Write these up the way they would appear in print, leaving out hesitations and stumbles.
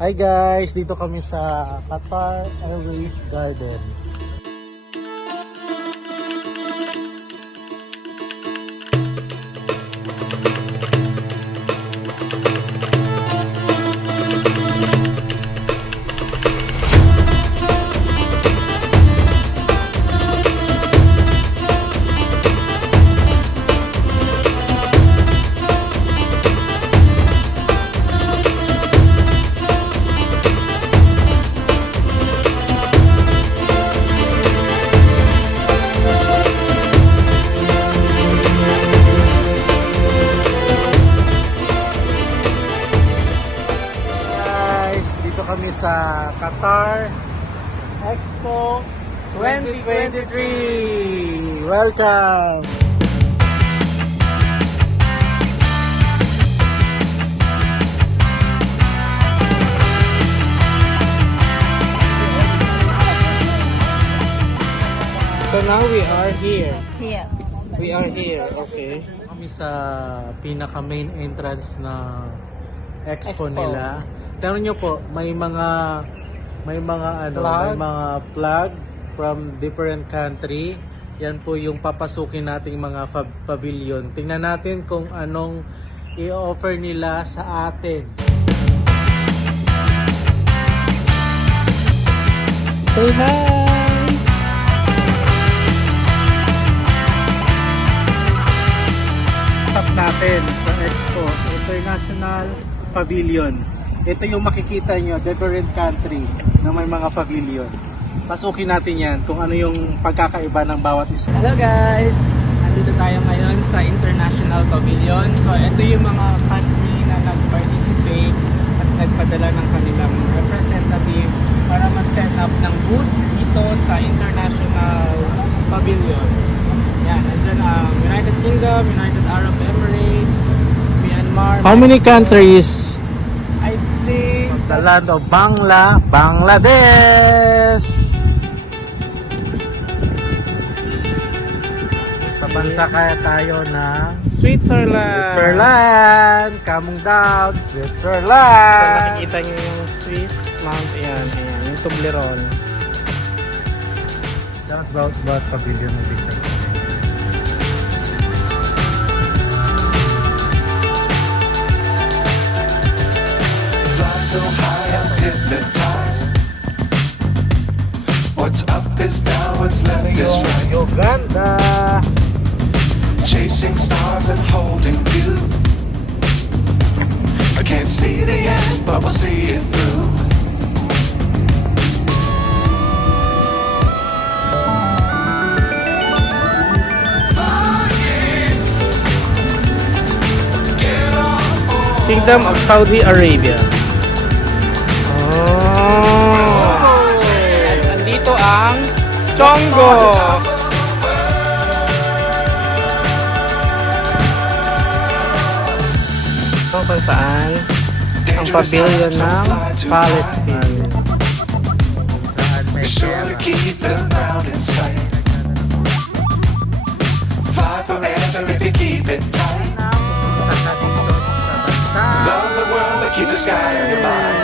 Hi guys, dito kami sa Qatar Airways Garden. Dito kami sa Qatar Expo 2023. Welcome! So now we are here. Here. We are here, okay. Kami sa pinaka main entrance na expo nila. Tingnan nyo po, may mga flag from different country. Yan po yung papasukin nating mga pavilion. Tingnan natin kung anong i-offer nila sa atin. Say hi! Tap natin sa Expo International Pavilion. Ito yung makikita nyo, different country na may mga pavilion. Pasukin natin yan kung ano yung pagkakaiba ng bawat isa. Hello guys! Nandito tayo ngayon sa International Pavilion. So ito yung mga country na nag-participate at nagpadala ng kanilang representative para mag-set up ng booth dito sa International Pavilion. Yan, andyan ang United Kingdom, United Arab Emirates, Myanmar. How many countries? I think The land of Bangladesh. Sa bansa kaya tayo na Switzerland. Coming down, So Switzerland. nakikita nyo yung Swiss Mount, ayan, yung Toblerone. About pavilion na dito. So high I'm hypnotized. What's up is down, what's left is right. Uganda. Chasing stars and holding you. I can't see the end, but we'll see it through. Kingdom of Saudi Arabia. At andito ang Chongo. Ito kung saan ang pavilion ng Palestine. Be sure to keep the ground in sight. Fly forever if you keep it tight. Love the world, but keep the sky on your mind.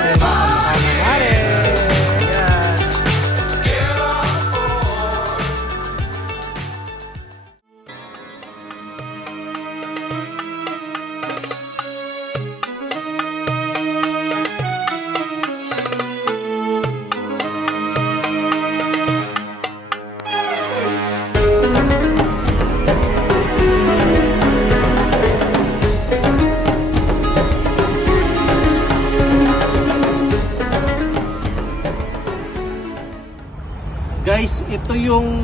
Guys, ito yung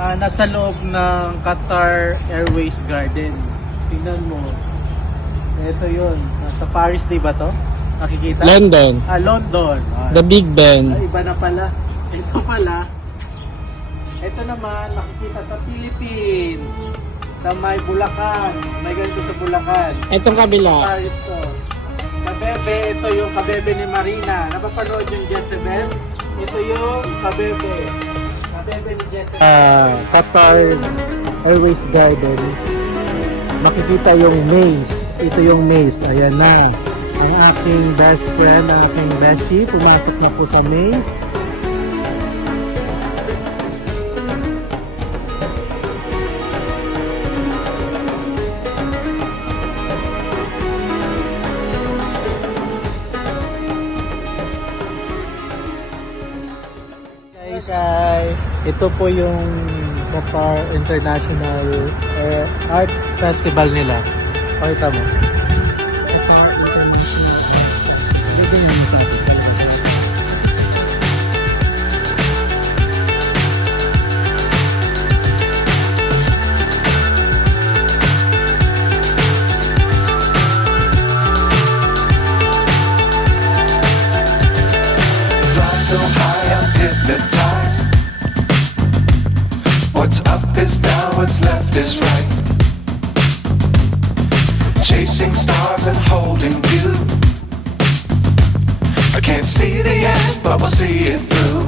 nasa loob ng Qatar Airways Garden. Tingnan mo. Ito yun. Sa Paris, di ba to? Nakikita? London. London. The Big Ben. Iba na pala. Ito pala. Ito naman, makikita sa Philippines. Sa may Bulacan. May ganito sa Bulacan. Itong kabila. Paris to. Kabebe, ito yung kabebe ni Marina. Napapanood yung Jezebel? Ito yung kabebe. Kabebe ni Jezebel. Qatar Airways Garden. Makikita yung maze. Ito yung maze. Ayan na. Ang aking best friend, ang aking bestie, pumasok na po sa maze. Guys, Ito po yung Qatar International Art Festival nila. Pakita mo. Qatar International Living Museum. Fly so high, I'm hypnotized. What's up is down, what's left is right. Chasing stars and holding you. I can't see the end, but we'll see it through.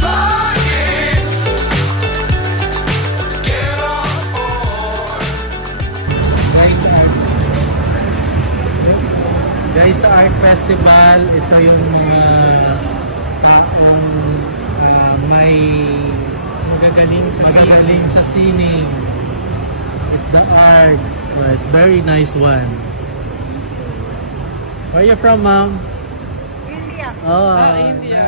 Flying, get on board. Guys, sa Art Festival, ito yung mga taong may magagaling sa sining. It's the art. Yes, very nice one. Where are you from, ma'am? India. Oh, India.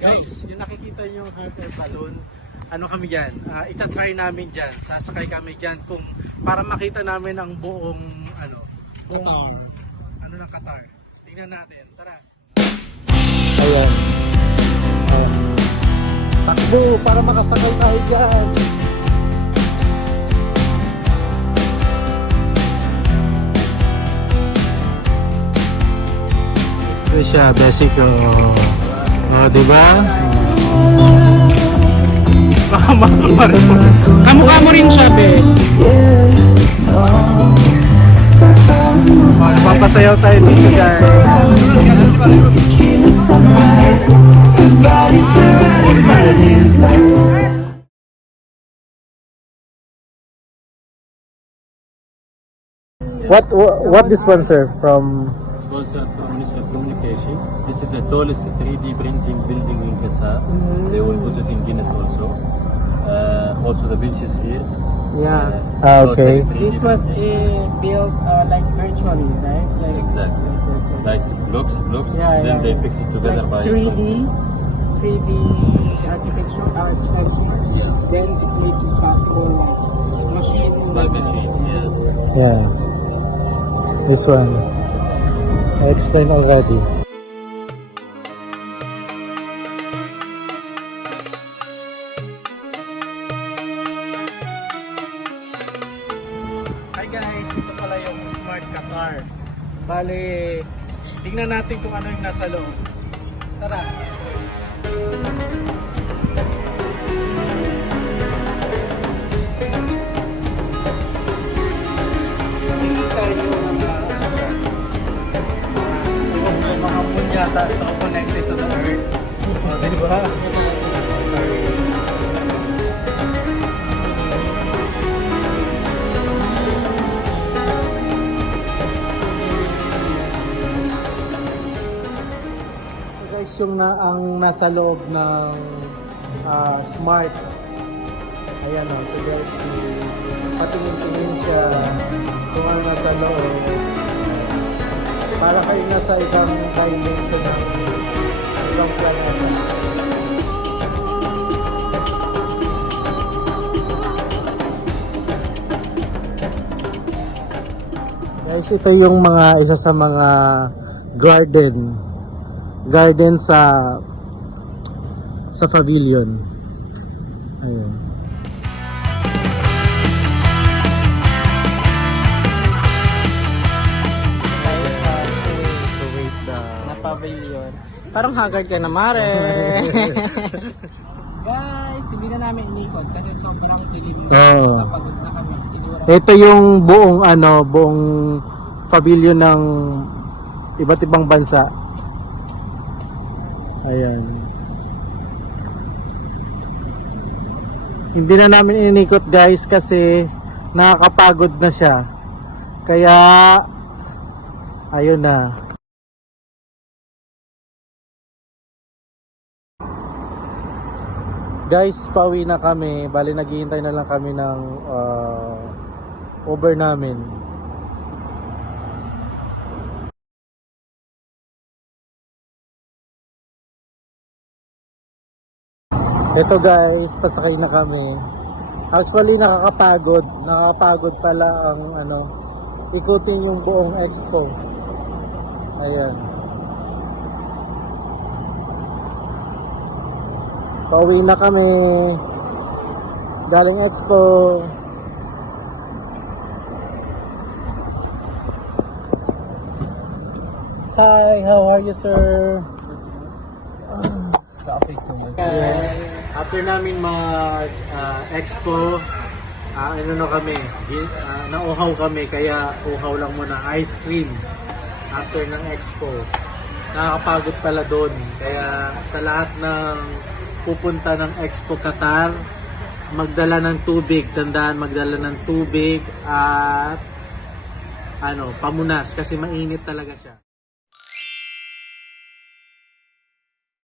Guys, yung nakikita nyo yung hot air balloon, ano kami dyan, itatry namin dyan, sasakay kami dyan kung para makita namin ang buong Qatar. ng Qatar. Tingnan natin, tara. Ayan. Takbo para makasakay tayo dyan. Ito siya, basic ko. Diba? Kamukha mo rin siya, be. Napapasayaw tayo dito, guys. What this one, sir? From Sponsored from Ministry of Communication. This is the tallest 3D printing building in Qatar. They will put it in Guinness also. Also the benches here. Yeah. okay. This was built like virtually, right? Like, Exactly. Like blocks. Yeah, then yeah. they fix it together like by 3D architecture, art fencing. Then it makes it possible like machine. by machine. Yes. Yeah. This one. I explained already. Hi guys, ito pala yung Smart Qatar. Bale, tingnan natin kung ano yung nasa loob. Tara. Nakikita yung mga moon yata ito connected to the earth. Diba? Sorry. So guys, yung ang nasa loob ng Smart. Ayan o, so guys, patingin-tingin siya kung ano nasa loob. Para kayo nasa ibang dimension ng ibang planeta. Guys, ito yung isa sa mga garden sa pavilion. Ayun. Parang haggard ka na, Mare. Guys, hindi na namin inikot kasi sobrang dilim na. Oo. Napagod na kami. Siguro. Ito yung buong pavilion ng iba't ibang bansa. Ayan. Hindi na namin inikot guys kasi nakakapagod na siya. Kaya ayun na. Guys, pauwi na kami. Bali naghihintay na lang kami ng Uber namin. Ito guys, pasakay na kami. Actually nakakapagod pala ang ikutin yung buong expo. Ayan. Pauwi na kami. Galing expo. Hi, how are you, sir? After namin mag-expo, nauhaw kami, kaya uhaw lang muna ice cream after ng expo. Nakakapagod pala doon, kaya sa lahat ng pupunta ng Expo Qatar, magdala ng tubig, tandaan magdala ng tubig at pamunas kasi mainit talaga siya.